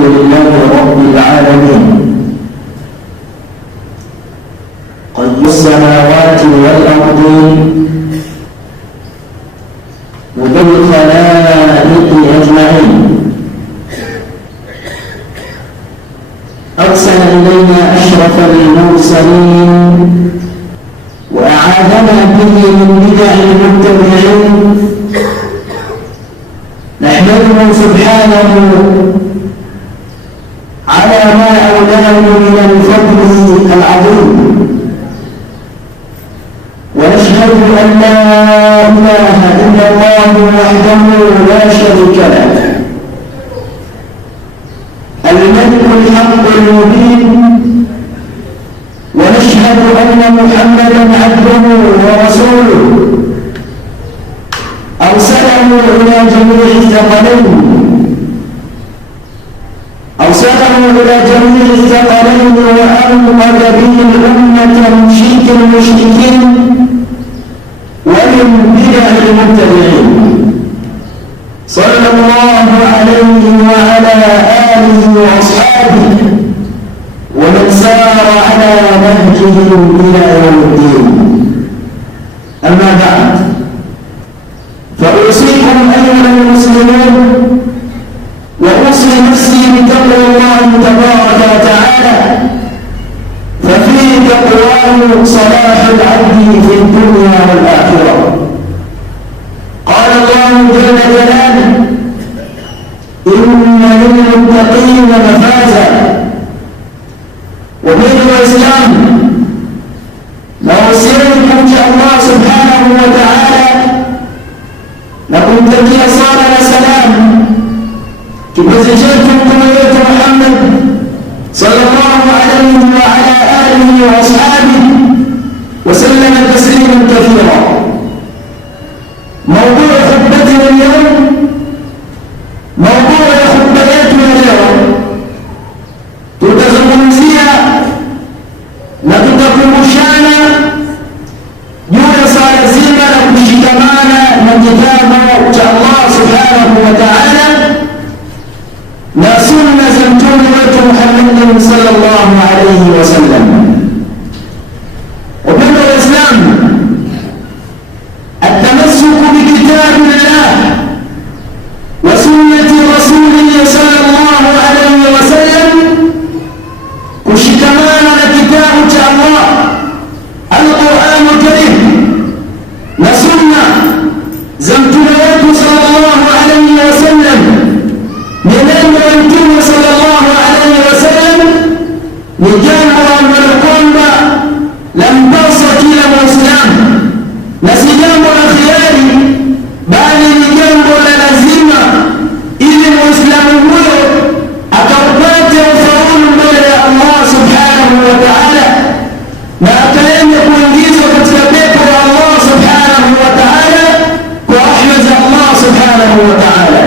الحمد لله رب العالمين قيم السماوات والأرضين وذو الخلائق أجمعين أرسل إلينا أشرف المرسلين وأعاذنا به من بدع المتبعين. نحمده سبحانه على ما أولاه من الفضل العظيم، ونشهد أن لا إله إلا الله وحده لا شريك له الملك الحق المبين، ونشهد أن محمدا عبده ورسوله أرسله إلى جميع الثقلين وأنقذ به الأمة من شرك المشركين ومن بدع المبتدعين. صلى الله عليه وعلى آله وأصحابه ومن سار على نهجهم إلى يوم الدين. أما بعد، فأوصيكم أيها المسلمون وأوصي نفسي بتقوى الله تبارك وتعالى، ففي تقواه صلاح العبد في الدنيا والآخرة. قال الله جل جلاله: إن للمتقين مفازا. وبين الإسلام نوصيكم إن شاء الله سبحانه وتعالى لكم تكيا صلاة وسلام kipenzi chetu mtume wetu Muhammad sallallahu alayhi wa ala alihi wa ashabihi wa sallam tasliman kathira. موضوع خطبتنا اليوم، موضوع خطبتنا اليوم tutazungumzia na tutakumbushana juu ya swala zima la kushikamana na kitabu cha Allah subhanahu wa ta'ala na sunna za mtume wetu Muhammad sallallahu alayhi wasallam. Wapendwa Waislamu, التمسك بكتاب الله وسنة رسوله صلى الله عليه وسلم، kushikamana na kitabu cha Allah Al-Qur'an Al-Karim na sunna za mtume wetu sallallahu alayhi wasallam, neno la mtume sallallahu alayhi wasallam ni jambo ambalo kwamba lampasa kila Muislamu, na si jambo la khiari, bali ni jambo la lazima, ili Muislamu huyo akapate ufaulu mbele ya Allah subhanahu wa ta'ala na akaenda kuingizwa katika pepo ya Allah subhanahu wa ta'ala kwa rahma za Allah subhanahu wa ta'ala.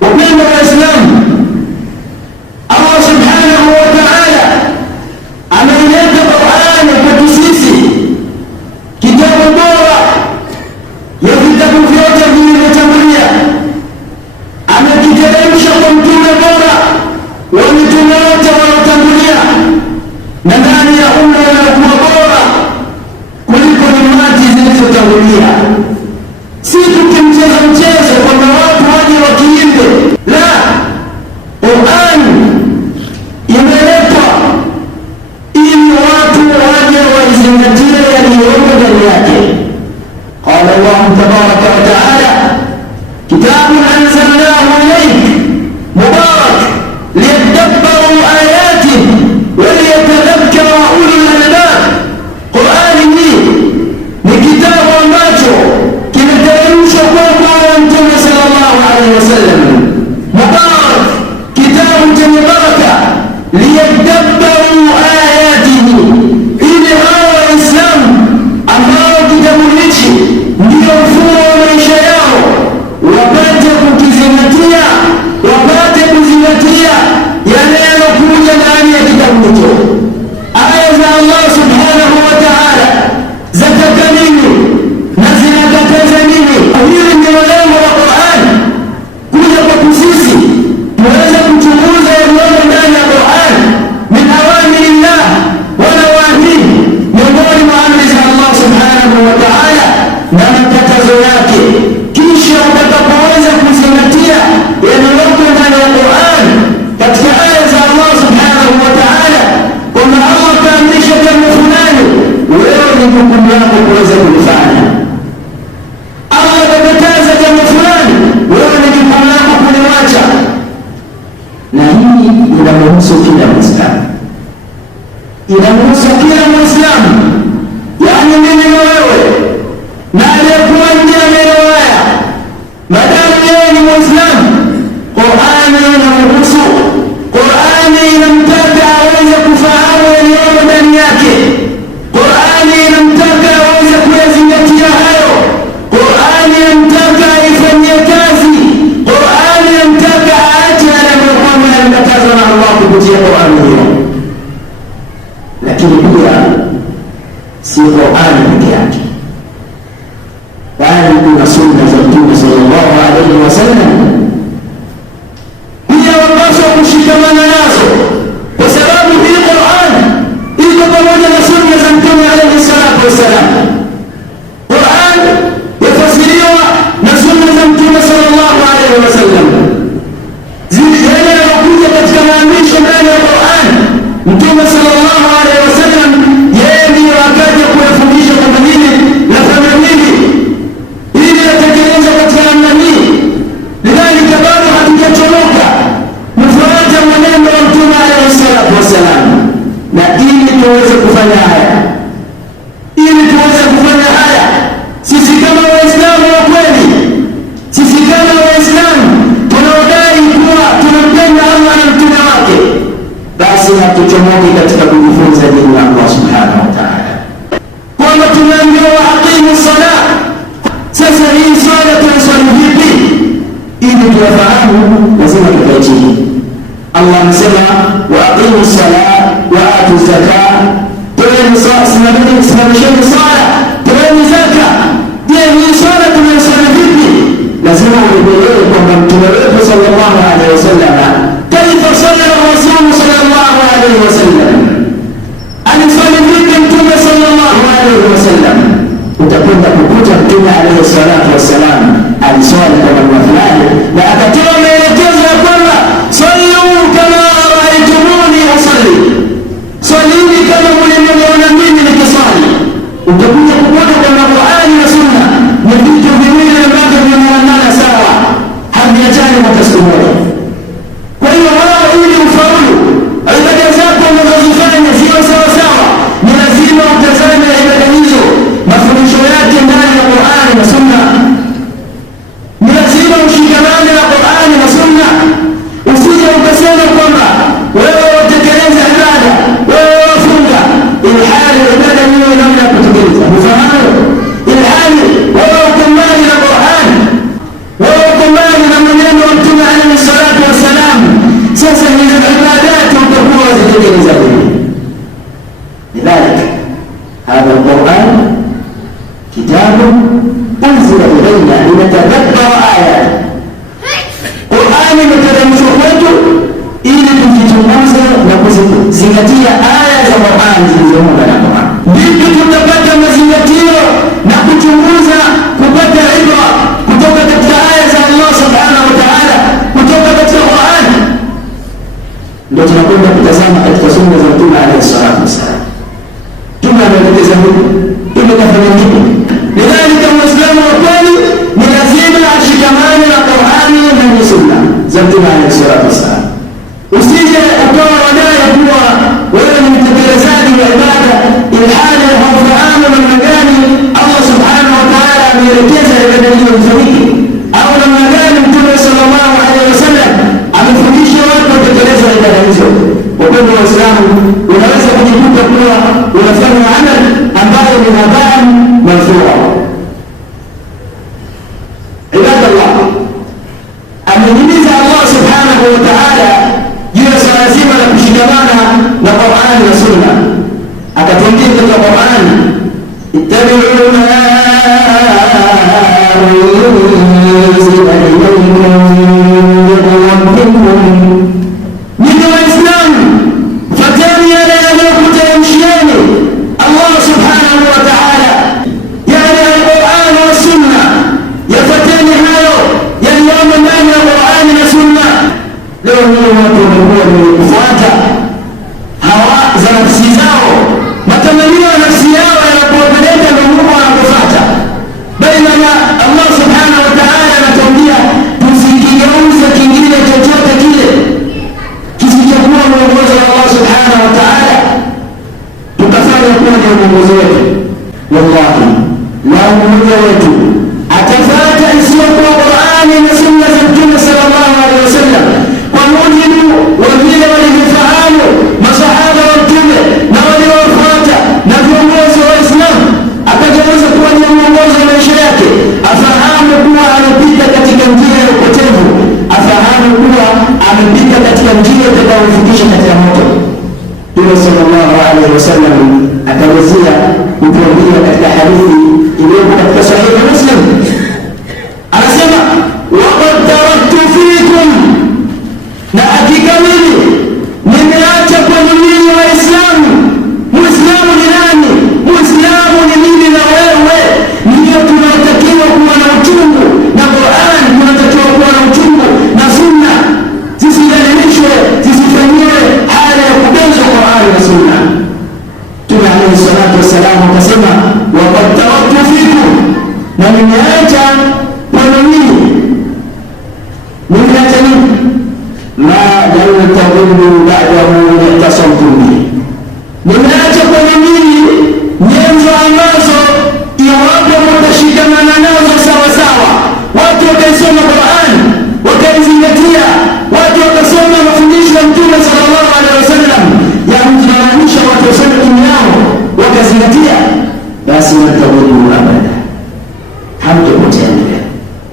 Wapendwa Waislamu, Allah subhanahu wa ta'ala ameileta Qur'ani kwetu sisi, kitabu bora ya vitabu vyote vilivyotangulia. Amekiteremsha kwa mtume bora wa mitume wote waliotangulia, na ndani ya umma waliokuwa bora kuliko nyumati zilizotangulia. Si tukimcheza mchezo kwamba watu waje wakiimbe, la. Qur'an imeletwa ili watu waje waizingatie yaliyomo ndani yake. Qala Allah tabaraka wa ta'ala: kitabun anzalnahu ilayk mubarak liyadabbaru ayatihi wa liyatadhakkara ulul albab. Qur'ani hii ni kitabu ambacho hii inamhusu kila Muislamu, inamhusu kila Muislamu, yaani mimi na wewe na aliyekuwa nje ya maeneo haya, madamu yeye ni Muislamu, Qur'ani inamhusu. Qur'ani inamtaka aweze kufahamu yaliyomo ndani yake. Qur'ani inamtaka aweze kuyazingatia hayo. Qur'ani inamtaka aifanyie kazi. Qur'ani inamtaka aache yale ambayo yanakatazwa na Allah kupitia Qur'ani hiyo. Lakini pia si Qur'ani peke yake, bali kuna sunna za Mtume sallallahu alaihi wasallam pia wapaswa kushikamana nazo, kwa sababu hii Qur'an iko pamoja na sunna za Mtume alaihi salatu wasallam. Qur'an yafasiriwa na sunna za Mtume sallallahu alaihi wasallam, yale yanayokuja katika maandishi ndani ya Qur'an. Mtume sallallahu alaihi wasallam yeye ndiye akaja kuyafundisha kwamba nini nafanya nini ili yatekeleze katika namna hii. Lidhalika bado hatujachomoka mfuate mwenendo wa Mtume alaihi salatu wasallam, na ili tuweze kufanya haya, sisi kama Waislamu wa kweli, sisi kama Waislamu tunaodai kuwa tunampenda Allah na mtume wake, basi hatuchomoki katika kujifunza dini ya Allah subhanahu wa ta'ala, kwamba tunaambiwa aqimu salat. Sasa hii swala tunaswali vipi? Ili tuyafahamu lazima tukae chini. Allah amesema wa aqimu salat wa atu zakat, toeni sala, simamisheni sala, toeni zaka. Je, hii swala tunaswali vipi? Lazima uelewe kwamba Mtume wetu sallallahu alaihi wasallam, kaifa salla Rasul sallallahu alaihi wasallam, aliswali vipi Mtume sallallahu alaihi wasallam? Utakwenda kukuta Mtume alaihi salatu wassalam aliswali kwa namna fulani, na akatoa maelekezo ya kwamba sallu kama raaitumuni usalli, swalini kama mlivyoona mimi nikiswali. Utakuja kukuta kwamba Qur'ani na Sunna ni vitu viwili ambavyo vinaendana sawa, haviachani hata siku moja. Kwa hiyo wao, ili ufaulu ibada zako unazozifanya ziwe sawa sawa, ni lazima utazame ibada hizo mafundisho yake ndani ya Qur'ani na Sunna. Ni lazima ushikamane na Qur'ani na Sunna. Usije ukasema kwamba wewe utekeleza ibada, wewe wafunga, ilhali ibada hiyo namna ya kutekeleza ufahamu, ilhali wewe uko mbali na Qur'ani, wewe uko mbali na maneno ya Mtume alaihi salatu wassalam. Sasa hizo ibadati utakuwa zitekeleza vipi? Lidhalika hadha al-Qur'an kitabu unzila ilayna linatadabbara ayat. Qur'ani imeteremshwa kwetu ili tujichunguze na kuzingatia aya za Qur'ani zilizomo ndani ya Qur'an. Vipi tutapata mazingatio na kuchunguza kupata ibra kutoka katika aya za Allah subhanahu wa ta'ala, kutoka katika Qur'an? Ndio tunakwenda kutazama katika sunna za Mtume alayhi salatu wasallam. Mtume ameelekeza nini? Mtume kafanya nini? Lidhalika Muislamu wa kweli ni lazima ashikamane na Qur'ani na sunna za Mtume alayhi salatu wasallam. Usije ukawa wadai kuwa wewe ni mtekelezaji wa ibada ilhali haufahamu namna gani Allah subhanahu wa ta'ala ameelekeza ibada hiyo ifanyike, au namna gani Mtume sallallahu alaihi wasallam amefundisha watu kutekeleza ibada hizo. Wapendwa Waislamu, unaweza kujikuta kuwa unafanya amali ambayo ni habari manthura. Ibadallah, amehimiza Allah subhanahu wa ta'ala juu ya swala zima la kushikamana na Qur'ani na Sunna. Akatuambia katika Qur'ani, ittabi'u ma unzila ilaykum min rabbikum. Ninyi Waislamu, fuateni yale yaliyokuteremshieni Allah subhanahu wa ta'ala, yani al-Qur'an wa Sunna. Yafuateni hayo yaliyomo ndani ya Qur'ani na Sunna. Leo hii watu wamekuwa ni kufuata hawa za nafsi zao, matamanio ya nafsi yao yanapowapeleka ndio Mungu anakufuata. Bainama Allah subhanahu wa ta'ala anatuambia tusikigeuze kingine chochote kile ndio mwongozo wetu. Wallahi la mmoja wetu atafuata isiyokuwa Qur'ani na sunna za Mtume sallallahu alaihi wasallam kwa mujibu wa vile walivyofahamu masahaba wa Mtume na waliofuata na viongozi wa Uislamu, akajaweza kuwa ni mwongozo wa maisha yake, afahamu kuwa amepita katika njia ya upotevu, afahamu kuwa amepita katika njia itakayofikisha katika moto. Mtume sallallahu alaihi wasallam akawazia kutuambia katika hadithi iliyopo katika Sahih Muslim, anasema waqad taraktu fikum, na hakika mimi nimeacha kwenu ninyi Waislamu. Muislamu ni nani? Muislamu ni mimi na wewe. Ndio tunatakiwa kuwa na uchungu na Qur'an, tunatakiwa kuwa na uchungu na sunna, zisilalimishwe, zisifanyiwe hali ya kubeza Qur'an na sunna. Mtume alayhi salatu wassalam akasema waqad taraktu fikum, na nimeacha kwenu ninyi. Nimeacha nini? ma lam tadhillu ba'dahu i'tasamtum bihi, nimeacha kwenu ninyi nyenzo ambazo iwapo mtashikamana nazo sawa sawa, watu wakaisoma Qur'an wakaizingatia, watu wakasoma mafundisho ya Mtume sallallahu alaihi wasallam ya kumfananisha watu wasome dini yao wakazingatia, basi mtadhillu abada, hamtapotea milele.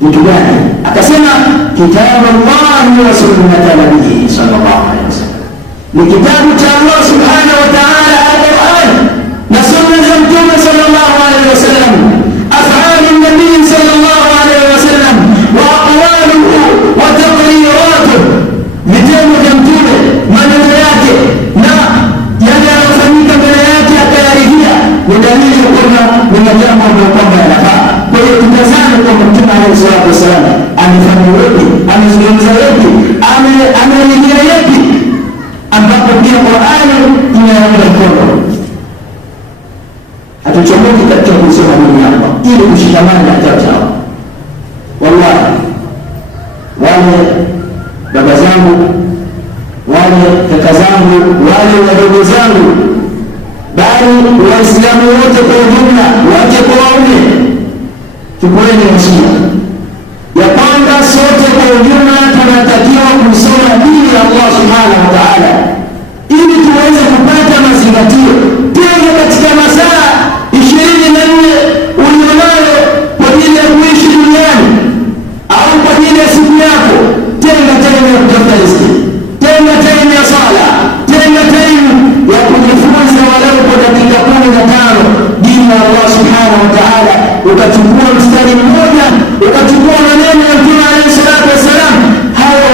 Kitu gani? Akasema kitabu Allah wa sunnata nabii sallallahu alaihi wasallam, ni kitabu cha Allah subhanahu wa ta'ala al-Qur'an na sunna za Mtume sallallahu alaihi wasallam, af'alu nabii sallallahu alaihi wasallam wa aqwaluhu wa taqriratuhu, vitendo vya Mtume, maneno yake na yale yanayofanyika mbele yake akayaridhia, ni dalili kwamba ni jambo ambalo kwamba yanafaa. Kwa hiyo tutazame kwamba Mtume alayhi salatu wasallam amefanya vipi, amezungumza vipi, ameelekea yapi, ambapo pia Qur'ani inaunga mkono. Hatuchomoki katika kusoma dini hapa ili kushikamana na kitabu cha Allah. Wallahi wale baba zangu, wale kaka zangu, wale wadogo zangu, bali Waislamu wote kwa ujumla, wake kwa waume, tukueni wasia ya kwamba sote kwa ujumla tunatakiwa kusoma dini ya Allah subhanahu wa ta'ala ili tuweze kupata mazingatio. Tenga katika masaa 24 ulionayo kwa ajili ya kuishi duniani au kwa ajili ya siku yako, tenga time ya kutafuta riziki, tenga time ya sala, tenga time ya kujifunza walau kwa dakika 15 dini ya Allah subhanahu wa ta'ala, ukachukua mstari mmoja, ukachukua maneno ya Mtume alayhi salatu wasalam, hayo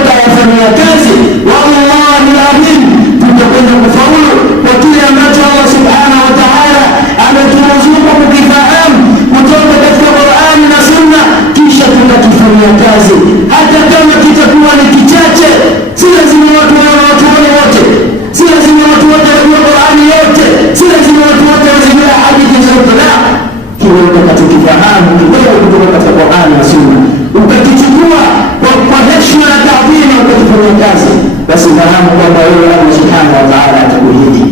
utayafanyia kazi, wallahi alazim tutakwenda kufaulu kwa kile ambacho Allah subhanahu wa ta'ala ameturuzuku kukifahamu kutoka katika Qur'ani na sunna, kisha tutakifanyia kazi. Hata kama kitakuwa ni kichache, si lazima watu wote, si lazima watu wote wajue Qur'ani yote, si lazima watu wote wazijue hadithi zote, la kile utakachokifahamu kidogo kutoka katika Qur'ani na sunna ukakichukua kwa heshima na taadhima ukakifanyia kazi, basi fahamu kwamba wewe Allah subhanahu wa ta'ala atakuhidi.